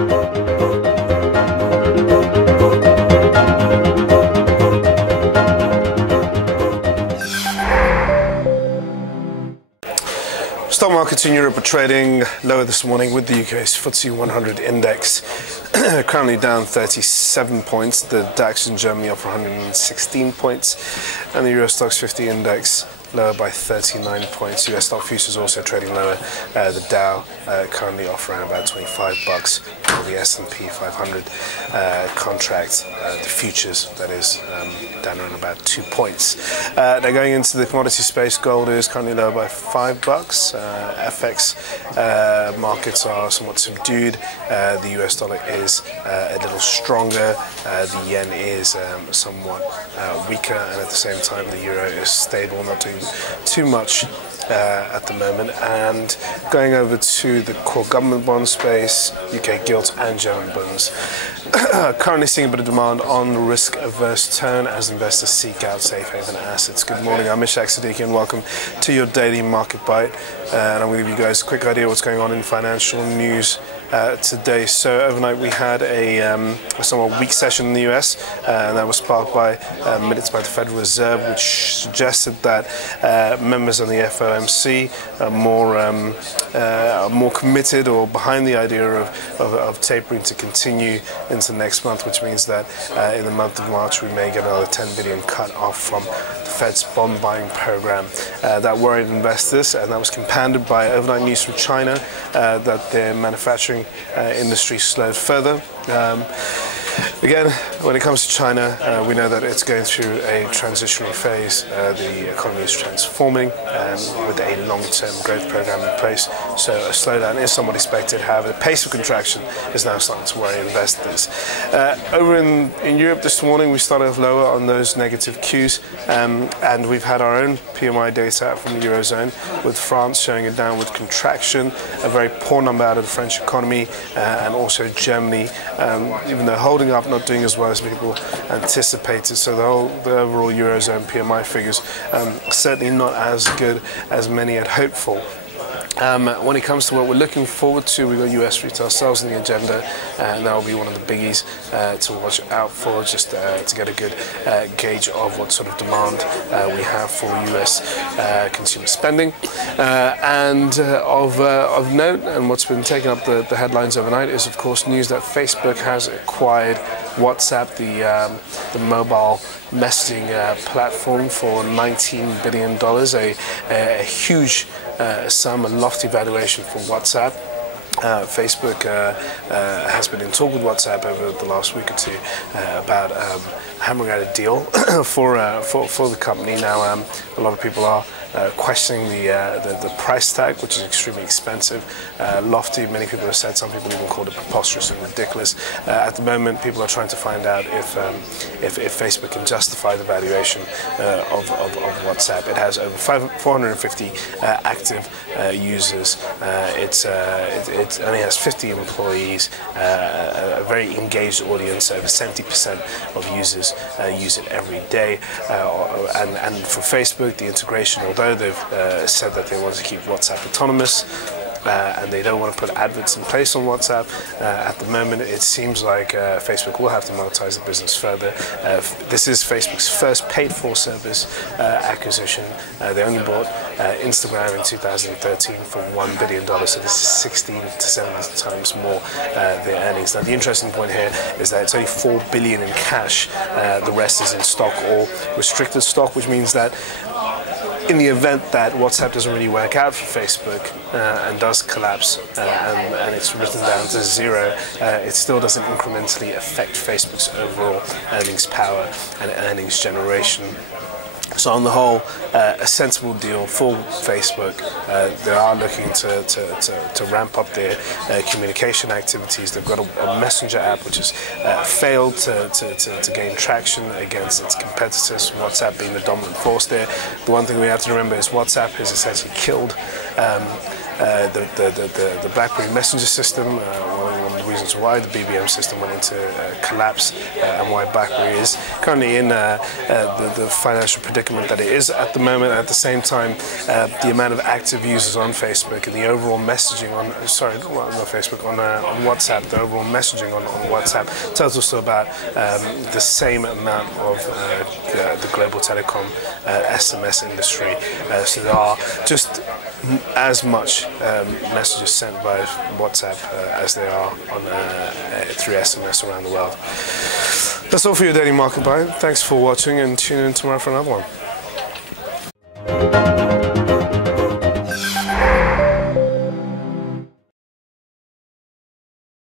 Stock markets in Europe are trading lower this morning, with the UK's FTSE 100 index currently down 37 points, the DAX in Germany up 116 points, and the Euro Stoxx 50 index lower by 39 points. US stock futures also trading lower. The Dow currently off around about $25 for the S&P 500 contract. The futures, that is, down around about 2 points. Now going into the commodity space, gold is currently lower by $5. FX markets are somewhat subdued. The US dollar is a little stronger. The yen is somewhat weaker, and at the same time the euro is stable, not doing too much at the moment. And going over to the core government bond space, UK gilts and German bonds currently seeing a bit of demand on the risk-averse tone as investors seek out safe haven assets. Good morning, I'm Ishaq, Siddiqi, and welcome to your daily market bite. And I'm going to give you guys a quick idea of what's going on in financial news today. So overnight we had a somewhat weak session in the US, and that was sparked by minutes by the Federal Reserve, which suggested that members on the FOMC are more committed or behind the idea of tapering to continue into next month, which means that in the month of March we may get another 10 billion cut off from the Fed's bond buying program. That worried investors, and that was compounded by overnight news from China that their manufacturing industry slowed further. Again, when it comes to China, we know that it's going through a transitionary phase. The economy is transforming with a long-term growth program in place, so a slowdown is somewhat expected. However, the pace of contraction is now starting to worry investors. Over in Europe this morning, we started off lower on those negative cues, and we've had our own PMI data from the Eurozone, with France showing a downward contraction, a very poor number out of the French economy, and also Germany, even though holding up, not doing as well as people anticipated. So the overall Eurozone PMI figures certainly not as good as many had hoped for. When it comes to what we're looking forward to, we've got US retail sales on the agenda, and that will be one of the biggies to watch out for, just to get a good gauge of what sort of demand we have for US consumer spending. And of note, and what's been taking up the headlines overnight, is of course news that Facebook has acquired WhatsApp, the mobile messaging platform, for $19 billion, a huge sum, a lofty valuation for WhatsApp. Facebook has been in talk with WhatsApp over the last week or two about hammering out a deal for the company. Now, a lot of people are questioning the price tag, which is extremely expensive, lofty. Many people have said, some people even called it preposterous and ridiculous. At the moment, people are trying to find out if Facebook can justify the valuation of WhatsApp. It has over 450 active users. It only has 50 employees, a very engaged audience. Over 70% of users use it every day. And for Facebook, the integration, although they've said that they want to keep WhatsApp autonomous, and they don't want to put adverts in place on WhatsApp, at the moment it seems like Facebook will have to monetize the business further. This is Facebook's first paid-for service acquisition. They only bought Instagram in 2013 for $1 billion, so this is 16 to 17 times more their earnings. Now, the interesting point here is that it's only $4 billion in cash. The rest is in stock, or restricted stock, which means that in the event that WhatsApp doesn't really work out for Facebook and does collapse and it's written down to zero, it still doesn't incrementally affect Facebook's overall earnings power and earnings generation. So on the whole, a sensible deal for Facebook. They are looking to ramp up their communication activities. They've got a messenger app which has failed to gain traction against its competitors, WhatsApp being the dominant force there. The one thing we have to remember is WhatsApp has essentially killed the BlackBerry Messenger system, one of the reasons why the BBM system went into collapse, and why BlackBerry is currently in the financial predicament that it is at the moment. At the same time, the amount of active users on Facebook and the overall messaging on, sorry, not Facebook, on WhatsApp, the overall messaging on WhatsApp tells us about the same amount of the global telecom SMS industry. So there are just as much messages sent by WhatsApp as there are on through SMS around the world. That's all for your daily market buy. Thanks for watching, and tune in tomorrow for another one.